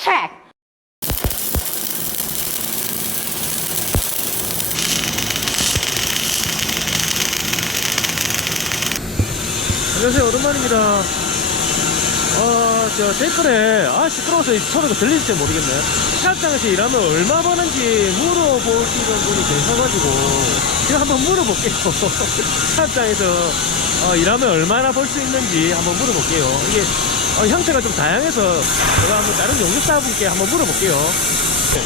check. 안녕하세요, 오랜만입니다. 댓글에 시끄러워서 이 소리가 들릴지 모르겠네요. 시합장에서 일하면 얼마 버는지 물어보시는 분이 계셔가지고 제가 한번 물어볼게요. 시합장에서 일하면 얼마나 벌 수 있는지 한번 물어볼게요. 이게 형태가 좀 다양해서 제가 한번 다른 용접사분께 한번 물어볼게요.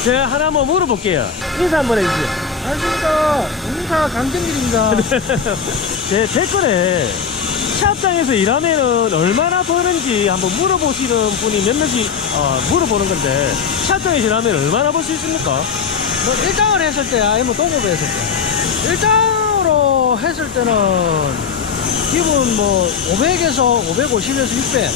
제가 하나 한번 물어볼게요. 인사 한번 해주세요. 안녕하십니까, 용사 강정길입니다. 제 댓글에 시합장에서 일하면은 얼마나 버는지 한번 물어보시는 분이 몇 명씩 물어보는 건데, 시합장에서 일하면 얼마나 벌 수 있습니까? 뭐 일당을 했을 때 아니면 동급을 했을 때, 일당으로 했을 때는 기본 뭐 500에서 550에서 600.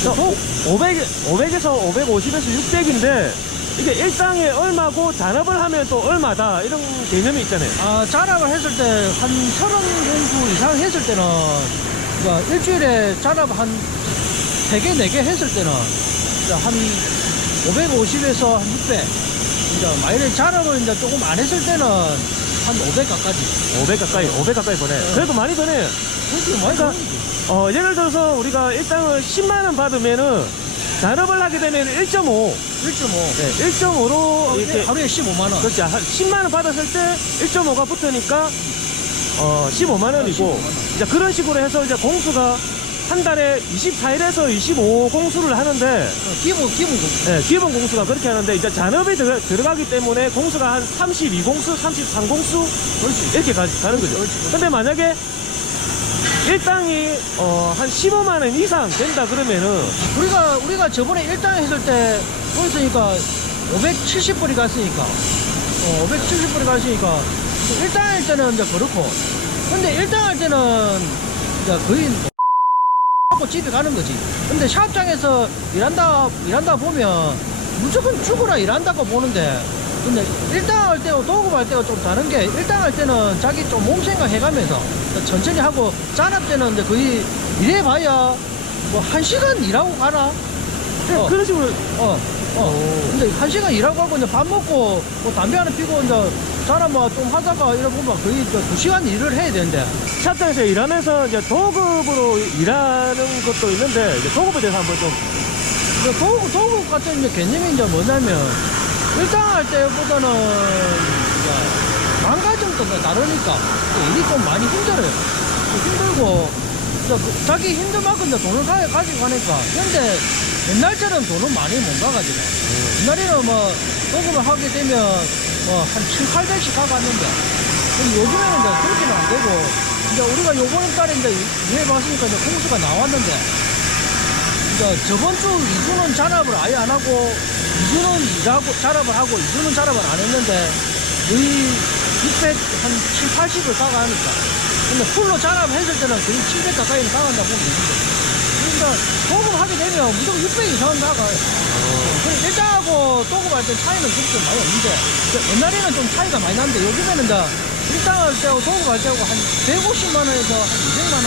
500에서 550에서 600인데 이게 일당에 얼마고 잔업을 하면 또 얼마다, 이런 개념이 있잖아요. 잔업을 했을 때 한 1000공수 이상 했을 때는, 그러니까 일주일에 잔업 한 3개, 4개 했을 때는 한 550에서 한 600. 그러니까 만약에 잔업을 이제 조금 안 했을 때는 한 500 가까이. 500 가까이 버네. 그래도 많이 버네요. 그렇게 많이 그러니까 버는지. 예를 들어서 우리가 일당을 10만원 받으면은 잔업을 하게 되면 1.5. 1.5. 네, 1.5로 이렇게 하루에 15만원. 그렇지. 한 10만원 받았을 때 1.5가 붙으니까 15만원이고, 이제 그런 식으로 해서 이제 공수가 한 달에 24일에서 25공수를 하는데, 기본 공수. 네, 기본 공수가 그렇게 하는데, 이제 잔업이 들어가기 때문에 공수가 한 32공수, 33공수 이렇게 가는 거죠. 근데 만약에 일당이 한 15만원 이상 된다 그러면은, 우리가 저번에 일당 했을 때 보였으니까 570불이 갔으니까 570불이 갔으니까 일당 할 때는 이제 그렇고, 근데 일당 할 때는 이제 거의 하고 집에 가는 거지. 근데 샵장에서 일한다 보면 무조건 죽으라 일한다고 보는데, 근데 일당 할 때하고 도급할 때가 좀 다른 게, 일당 할 때는 자기 좀 몸 생각 해가면서 천천히 하고, 잔업 때는 이제 거의 일해봐야 뭐 1시간 일하고 가나? 그런 식으로. 근데 1시간 일하고 가고 이제 밥 먹고 뭐 담배 하나 피고 이제 잔업 뭐 좀 하다가 이러고 보면 거의 2시간 일을 해야 되는데. 샵장에서 일하면서 이제 도급으로 일하는 것도 있는데, 이제 도급에 대해서 한번 좀. 도급 같은 이제 개념이 이제 뭐냐면, 일당 할 때보다는 이제 망가짐도 다르니까 일이 좀 많이 힘들어요. 힘들고, 자기 힘든 만큼 이제 돈을 가지고 가니까. 근데 옛날처럼 돈은 많이 못 가가지고. 옛날에는 뭐 도급을 하게 되면 뭐 한 700~800씩 가갔는데, 요즘에는 이제 그렇게는 안 되고, 이제 우리가 요번 달에 이제 일해봤으니까 이제 공수가 나왔는데, 그러니까 저번 주 2주는 잔업을 아예 안 하고, 2주는 잔업을 하고, 2주는 잔업을 안 했는데, 거의 600, 한 7, 80을 가가니까. 근데 풀로 잔업했을 때는 거의 700 가까이는 가간다 보면 되는데. 그러니까 도급하게 되면 무조건 600 이상은 가가요. 일당하고 도급할 때 차이는 그렇게 많이 없는데, 옛날에는 좀 차이가 많이 나는데, 요즘에는 이제 일당할 때하고 도급할 때하고 한 150만원에서 한 200만원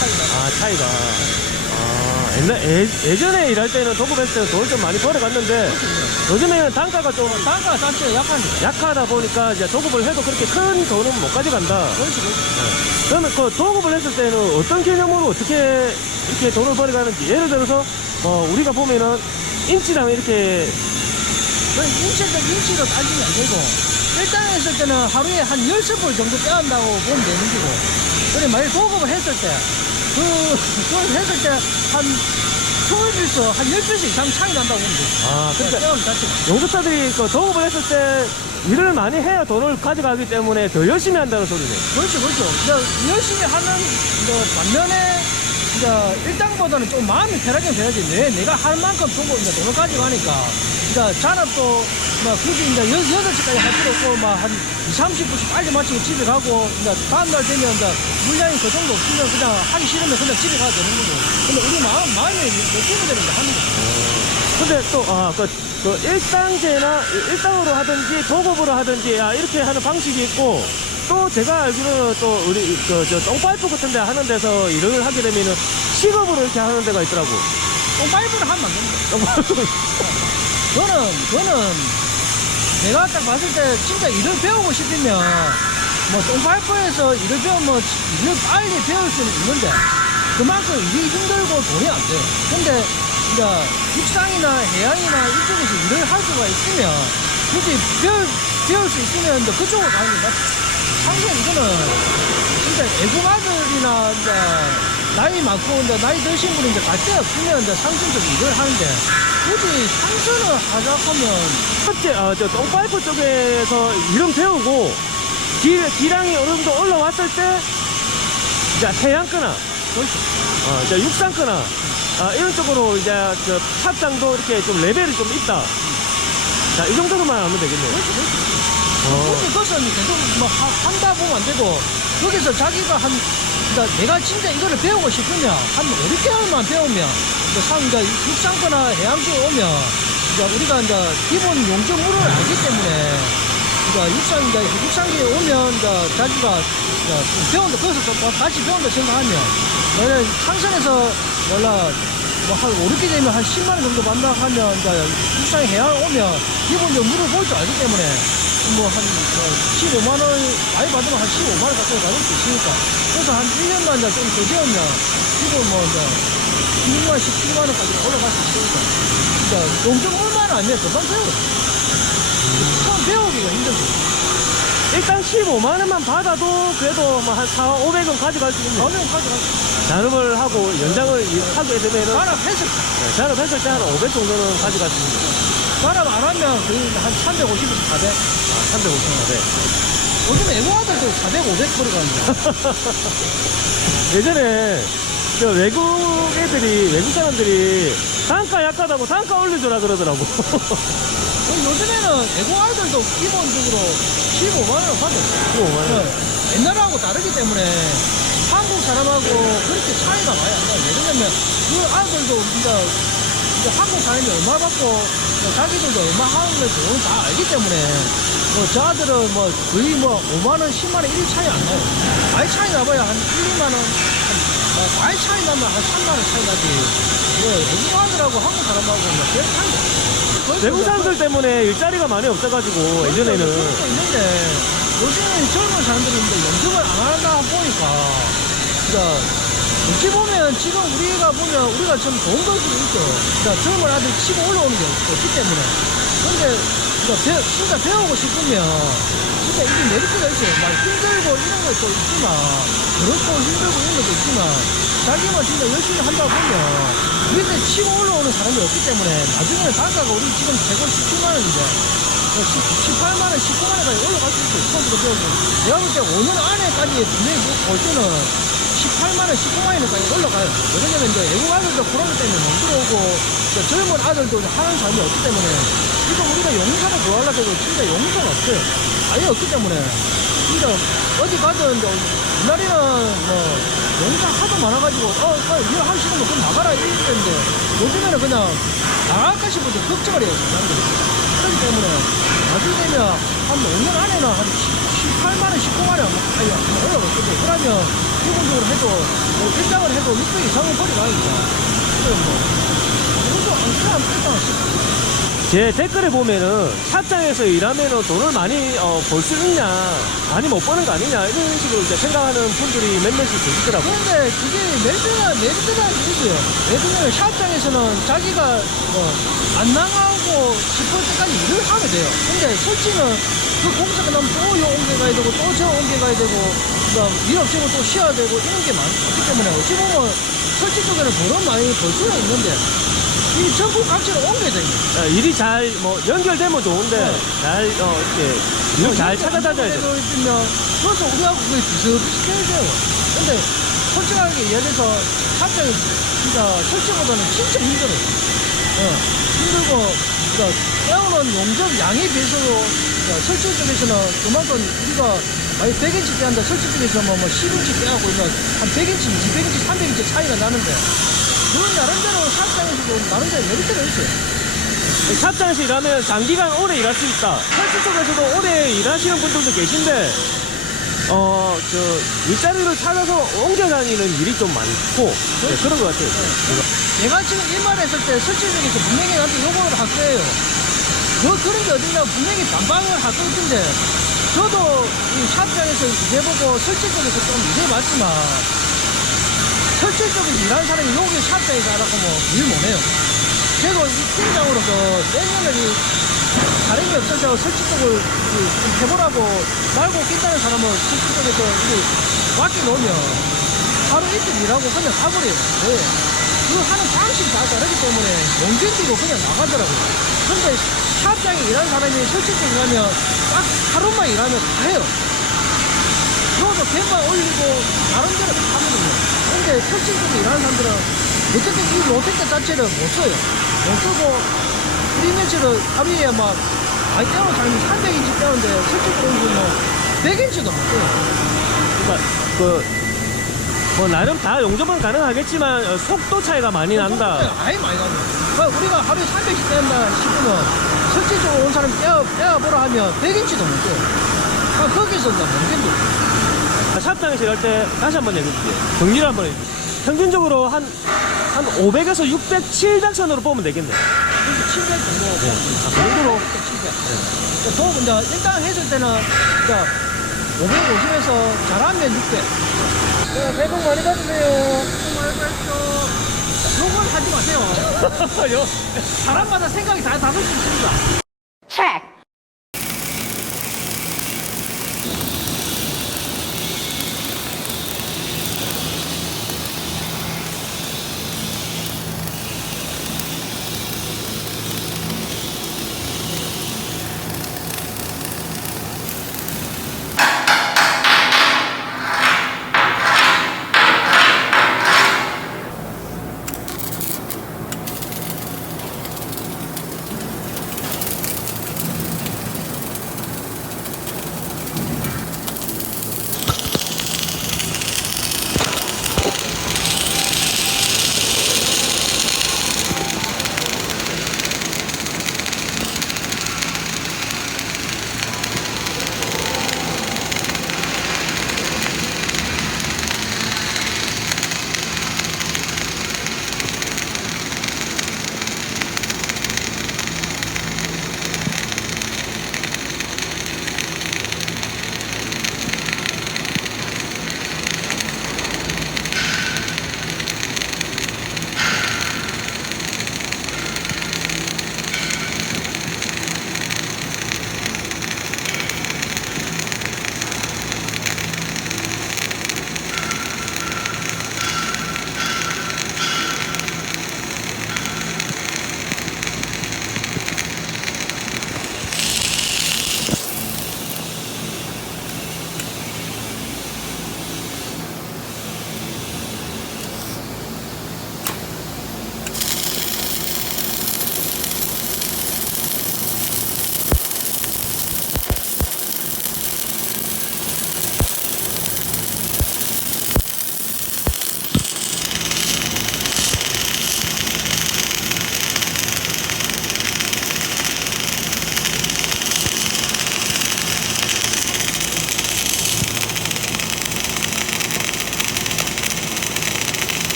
차이가. 차이가. 예전에 일할 때는 도급했을 때는 돈을 좀 많이 벌어갔는데, 요즘에는 단가가 좀 단가 자체가 약하다 보니까 이제 도급을 해도 그렇게 큰 돈은 못 가져간다. 그렇지. 그러면 그 도급을 했을 때는 어떤 개념으로 어떻게 이렇게 돈을 벌어가는지, 예를 들어서 우리가 보면은 인치당 이렇게 인치로 따지면 안 되고, 일당 했을 때는 하루에 한 10불 정도 빼앗는다고 보면 되는 거고, 그래 만약 도급을 했을 때 그걸 했을 때 한 20빌서 한 10빌서 이상 차이 난다고 보면 돼. 그러니까 용접사들이 그 도급을 했을 때 일을 많이 해야 돈을 가져가기 때문에 더 열심히 한다는 소리네. 그렇죠. 이제 열심히 하는 반면에, 이제 일당보다는 좀 마음이 편하긴 편하지. 내가 할 만큼 주고 이제 돈을 가져가니까, 이제 잔업도 막 굳이 이제 8시까지 할 필요 없고, 막 한 20~30분씩 빨리 마치고 집에 가고, 이제 다음날 되면 이제 물량이 그 정도 없으면 그냥 하기 싫으면 그냥 집에 가야 되는 거고. 근데 우리 마음이 느끼는 대로 이제 하는 거죠. 근데 또 일당제나 일당으로 하든지 도급으로 하든지 이렇게 하는 방식이 있고, 또 제가 알기로는 또 우리 똥파이프 같은 데 하는 데서 일을 하게 되면은 시급으로 이렇게 하는 데가 있더라고. 똥파이프를 하면 안 됩니다. 그거는 내가 딱 봤을 때 진짜 일을 배우고 싶으면 뭐 똥파이프에서 일을 배우면 일을 빨리 배울 수는 있는데 그만큼 일이 힘들고 돈이 안 돼요. 근데 이제 육상이나 해양이나 이쪽에서 일을 할 수가 있으면 굳이 배울 수 있으면 이제 그쪽으로 가는 게 낫지. 항상 이거는 진짜 애국아들이나 이제 나이 많고 이제 나이 드신 분이 이제 갈 데 없으면 이제 상승적 일을 하는데 굳이 상승을 하자 하면 첫째, 저 똥파이프 쪽에서 이름 배우고 기량이 어느 정도 올라왔을 때 이제 해양 거나 이제 육상 거나 이런 쪽으로 이제 저 탑장도 이렇게 좀 레벨이 좀 있다. 자, 이 정도로만 하면 되겠네요. 그것은 계속 뭐 한다 보면 안 되고 거기서 자기가 그러니까 내가 진짜 이거를 배우고 싶으면 한 5, 6개월만 배우면 이제 육상거나 해양 쪽 오면 이제 우리가 이제 기본 용접물을 알기 때문에 그러니까 육상기에 오면 이제 자기가 이제 배운다 거기서 또 다시 배운다 생각하면 원래 상선에서 원래 뭐한 5, 6개 되면 한 10만 원 정도 받나 하면 이제 육상 해양 오면 기본적으로 물을 볼 줄 알기 때문에 뭐 한 15만 원 많이 받으면 한 15만 원 가까이 받을 수 있으니까 그래서 한 1년만 이제 좀 더 배우면 기본 뭐 이제 16만 17만 원까지 올라갈 수 있으니까 그러니까 용접물만 아니면 금방 배워. 처음 배우기가 힘들지. 일단 15만 원만 받아도 그래도 뭐 한 4, 500원 가져갈 수 있는. 가면 가져가지. 잔업을 하고 연장을 하게 되면은 잔업했을 때. 잔업했을 때 한 500 정도는 가져갈 수 있는. 잔업 안 하면 거의 한 350에서 400. 350, 400. 요즘 애고아들도 400, 500 거리 가는데. 예전에 저 외국 사람들이 단가 약하다고 단가 올려주라 그러더라고. 요즘에는 애고아들도 기본적으로 15만 원을 받아요. 15만 원. 옛날하고 다르기 때문에 한국 사람하고 그렇게 차이가 많이 안 나요. 왜냐면 그 아들도 이제 한국 사람이 얼마 받고 자기들도 얼마 하는 걸 돈을 다 알기 때문에 저 아들은 뭐 거의 5만 원, 10만 원 이런 차이 안 나요. 많이 차이 나봐야 한 1, 2만 원, 많이 차이 나면 한 3만 원 차이 나지. 외국 아들하고 한국 사람하고 별 차이가 없어요. 외국 사람들 때문에 일자리가 많이 없어가지고 예전에는. 그것도 있는데 요즘은 젊은 사람들이 이제 연습을 안 하다 보니까 어찌 보면 지금 우리가 좀 좋은 걸 수도 있죠. 젊은 아들이 치고 올라오는 게 없기 때문에. 근데 진짜 배우고 싶으면 진짜 이게 메리트가 있어요. 막 힘들고 이런 것도 있지만 그렇고 힘들고 이런 것도 있지만 자기만 진짜 열심히 한다 보면 밑에 치고 올라오는 사람이 없기 때문에 나중에는 단가가 우리 지금 최고 17만 원인데 18만 원, 19만 원까지 올라갈 수 있어요. 처음부터 배우면. 내가 볼 때 5년 안에까지 분명히 볼 때는 18만 원, 19만 원까지 올라가요. 왜냐면 이제 외국 아들도 코로나 때문에 못 들어오고 젊은 아들도 하는 사람이 없기 때문에 지금 우리가 용사를 구하려고 해도 진짜 용사가 없어요. 아예 없기 때문에 진짜 어디 가든 이제 옛날에는 뭐 용사 하도 많아가지고 일 하시는 거 그럼 나가라 이랬는데 요즘에는 그냥 나갈까 싶어도 걱정을 해요. 사람들이. 그렇기 때문에 나중에 되면 한 5년 안에는 한 18만 원, 19만 원 올라갈 건데 그러면 기본적으로 해도 뭐 일장을 해도 600 이상은 거리 가니까 그래 뭐 그것도 안 그냥 일단 제 댓글에 보면은 탑장에서 일하면은 돈을 많이 벌 수 있냐, 많이 못 버는 거 아니냐 이런 식으로 이제 생각하는 분들이 몇몇씩 계시더라고요. 그런데 그게 메리트가 있어요. 왜냐면 샵장에서는 자기가 안 나가고 싶을 때까지 일을 하면 돼요. 근데 설치는 그 공사가 나면 또 옮겨가야 되고 또 저 옮겨가야 되고 일 없으면 또 쉬어야 되고 이런 게 많기 때문에 어찌 보면 설치 쪽에는 돈은 많이 벌 수는 있는데 이 전국 각지로 옮겨야 됩니다. 일이 잘 연결되면 좋은데 잘 이렇게 일을 잘 찾아다녀야 돼. 그래서 우리하고 그게 비슷비슷해야 돼요. 근데 솔직하게 얘기해서 탑장이 진짜 설치보다는 진짜 힘들어요. 힘들고 때우는 용접 양에 비해서도 설치 쪽에서는 그만큼 우리가 만약 100인치 빼한다 설치 쪽에서 뭐 10인치 빼하고 한 100인치, 200인치, 300인치 차이가 나는데 그런 나름대로 샵장에서도 나름대로 메리트가 있어요. 샵장에서 일하면 장기간 오래 일할 수 있다. 설치 쪽에서도 오래 일하시는 분들도 계신데 일자리를 찾아서 옮겨 다니는 일이 좀 많고, 네, 그런 것 같아요. 내가 지금 일만 했을 때 설치적에서 분명히 나한테 요구를 할 거예요. 그런 게 어디냐 분명히 반박을 할 건데, 저도 이 샵장에서 일해보고 설치적에서 좀 일해봤지만, 설치적에서 일하는 사람이 여기 샵장에서 하라고 하면 일 못해요. 제가 이 팀장으로서 내년에 다름이 없어서 설치 쪽을 좀 해보라고 날고 낀다는 사람은 설치 쪽에서 맡겨놓으면 하루 이틀 일하고 그냥 가버려요. 왜? 그 하는 방식이 다 다르기 때문에 못 견디고 그냥 나가더라고요. 근데 샵장에 일하는 사람이 설치 쪽에 가면 딱 하루만 일하면 다 해요. 여기서 gem만 올리고 나름대로 다 하거든요. 근데 설치 쪽에 일하는 사람들은 어쨌든 이 로테크 자체를 못 써요. 못 쓰고 프리매치를 하루에 막 많이 떼어놓은 사람이 300인치 떼는데 설치적으로 뭐 100인치도 못 떼요. 그러니까 나름 다 용접은 가능하겠지만 속도 차이가 많이 난다. 아예 많이 나죠. 그러니까 우리가 하루에 300씩 떼는다 싶으면 설치적으로 온 사람이 떼어보라 하면 100인치도 못 떼요. 그러니까 거기서 이제 못 견뎌요. 샵장에서 일할 때 다시 한번 얘기해주세요. 정리를 한번 해주세요. 평균적으로 한 500에서 600, 700 선으로 뽑으면 되겠네요. 700 정도. 네. 그 정도로. 700. 또 이제 일단 했을 때는 이제 550에서 잘하면 600. 자, 새해 복 많이 받으세요. 복 많이 받으세요. 요건 하지 마세요. 사람마다 생각이 다 다를 수 있습니다. check.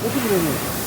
어떻게 보면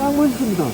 딱 멋있습니다.